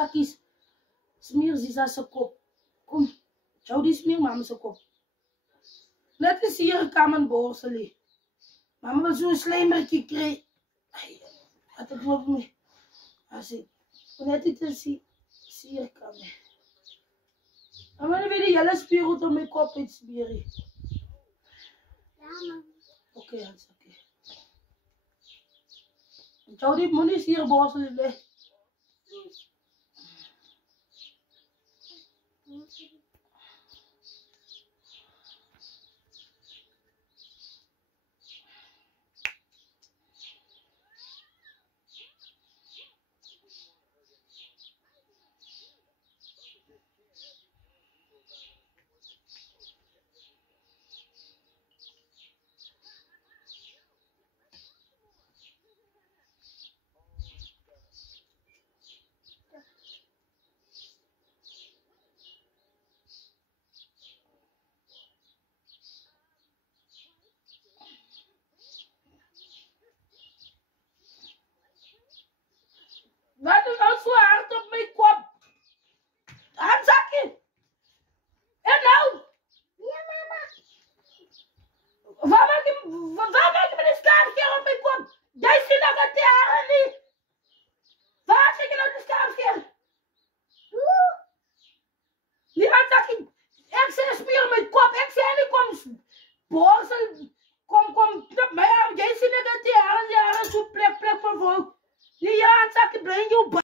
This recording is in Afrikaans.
Sakkies. Smeer Ziza se kop. Kom. Jody smeer mama se kop. Net is hier 'n kam en borsel. Mama wil so 'n slijmertjie kry. Wat ek loop mee. As ek net dit is hier kam. Mama weet die hele spieël op my kop het smeer. Ja, man. Okay, Hans, okay. Jody moenie hier borsel lê. Wat is nou so hard op my kop? Handsakkie! En nou? Ja, mama. Waar maak je met die schaamskeer op my kop? Jy sien dat het jaren nie. Waar sê jy nou die schaamskeer? Nee, Handsakkie. Ek sê smeer my kop. Ek sê nie kom borsel. Kom, knip my arm. Jy sien dat het jaren so plek van volk. Nee, ja, Handsakkie, breng jou